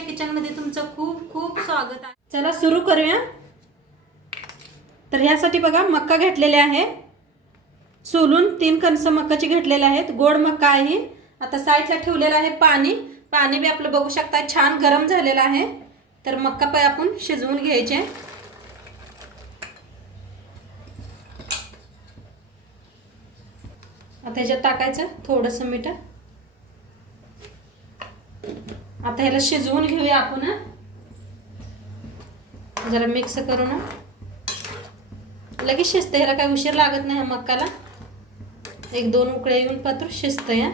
किचनमध्ये तुमचं खूप खूप स्वागत आहे. चला सुरू करूया. तर ह्यासाठी बघा मक्का घेतलेले आहे. सोलून तीन कणसं मक्काची घेतलेले आहेत. गोड मक्का आहे आता साईडला ठेवलेलं आहे पाणी. पाणी बी आपलं बघू शकता छान गरम झालेलं आहे. तर मक्का पाय आपण शिजवून घ्यायचे. आता ह्याच्यात टाकायचं थोडंसं मीठ. आता ह्याला शिजवून घेऊया आपण जरा मिक्स करू ना लगेच शिजतं ह्याला काय उशीर लागत नाही मक्काला. एक दोन उकळे येऊन पात्र शिजतं या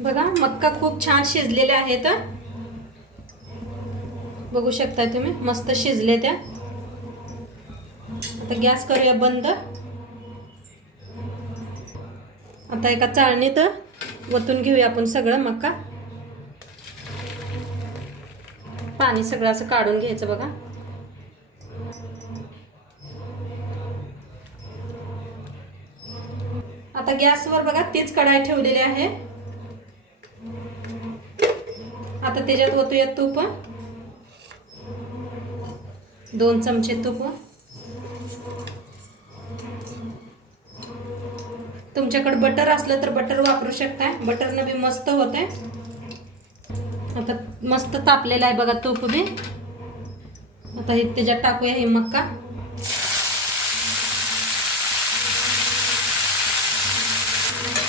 बघा मक्का खूप छान शिजलेल्या आहेत बघू शकता तुम्ही मस्त शिजले त्या. आता गॅस करूया बंद. आता एका चाळणीत वतून घेऊया आपण सगळं मका. पाणी सगळं असं काढून घ्यायचं बघा. आता गॅसवर बघा तीच कढाई ठेवलेली आहे. आता त्याच्यात ओतूया तूप. दोन चमचे तूप. तुमच्याकडे बटर असलं तर बटर वापरू शकताय. बटरनं बी मस्त होते आता मस्त तापलेलं आहे बघा तूप बी. आता हे त्याच्यात टाकूया हे मक्का.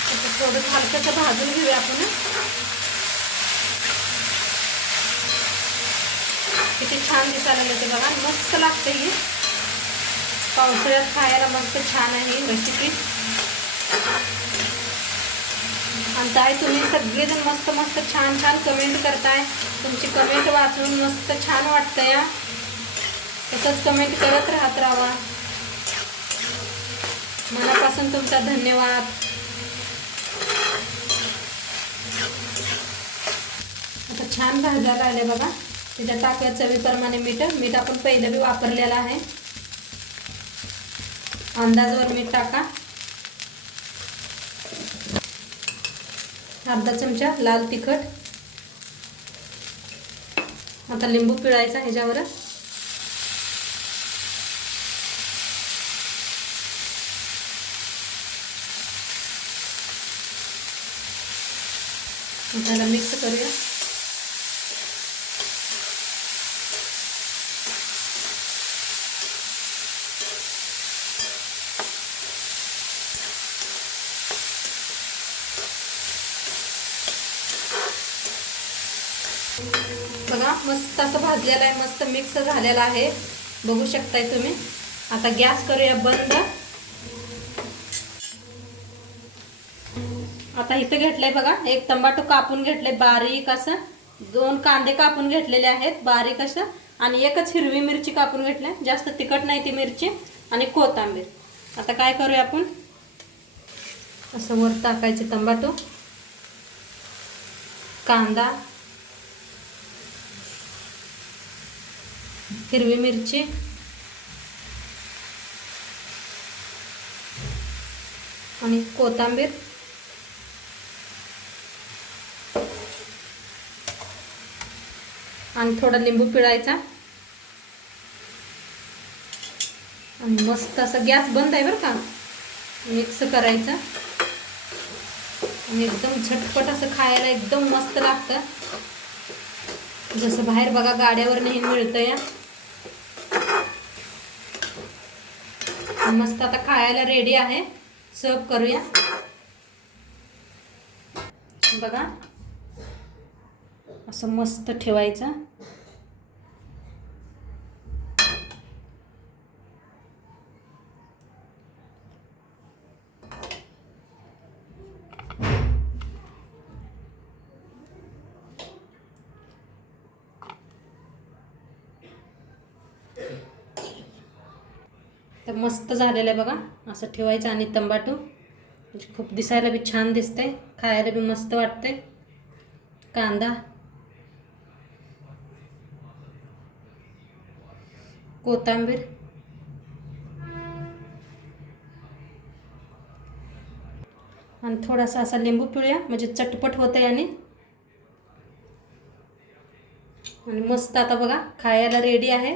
आता थोडं हलकंसं भाजून घेऊया आपण किती छान दिसायला लागले ते बघा. मस्त लागते ही. पावसाळ्यात खायला मस्त छान आहे रेसिपी आणि ताई तुम्ही सगळेजण मस्त मस्त छान छान कमेंट करताय. तुमची कमेंट वाचून मस्त छान वाटतं या. तसंच कमेंट करत राहत राहा. मनापासून तुमचा धन्यवाद. आता छान भाज्या राहिले बघा. त्याच्यात टाकूया चवीप्रमाणे मीठ मीठ आपण पहिलं बी वापरलेलं आहे. अंदाजवर मीठ टाका. अर्धा चमचा लाल तिखट. आता लिंबू पिळायचा ह्याच्यावर. त्याला मिक्स करूया. बघा मस्त असं भाजलेलं आहे मस्त मिक्स झालेलं आहे. बघू शकताय तुम्ही. आता गॅस करूया बंद. आता इथं घेतलंय बघा एक तंबाटू कापून घेतलंय बारीक असं. दोन कांदे कापून घेतलेले आहेत बारीक असं. आणि एकच हिरवी मिरची कापून घेतल्या. जास्त तिखट नाही ती मिरची आणि कोथांबीर. आता काय करूया आपण? असं वर टाकायचे तंबाटू. कांदा. हिरवी मिरची. आणि कोथांबीर. आणि थोडा लिंबू पिळायचा. आणि मस्त असं गॅस बंद आहे बरं का. मिक्स करायचं. आणि एकदम झटपट असं खायला एकदम मस्त लागतं. जसं बाहेर बघा गाड्यावर नाही मिळतं या मस्त आता खायला रेडी आहे. सर्व करूया. बघा. असं मस्त ठेवायचं. तर मस्त झालेलं आहे बघा. असं ठेवायचं आणि तंबाटू. म्हणजे खूप दिसायला बी छान दिसते खायला बी मस्त वाटते कांदा. कोथिंबीर. आणि थोडासा असा लिंबू पिळूया. म्हणजे चटपट होतं याने आणि मस्त आता बघा खायला रेडी आहे.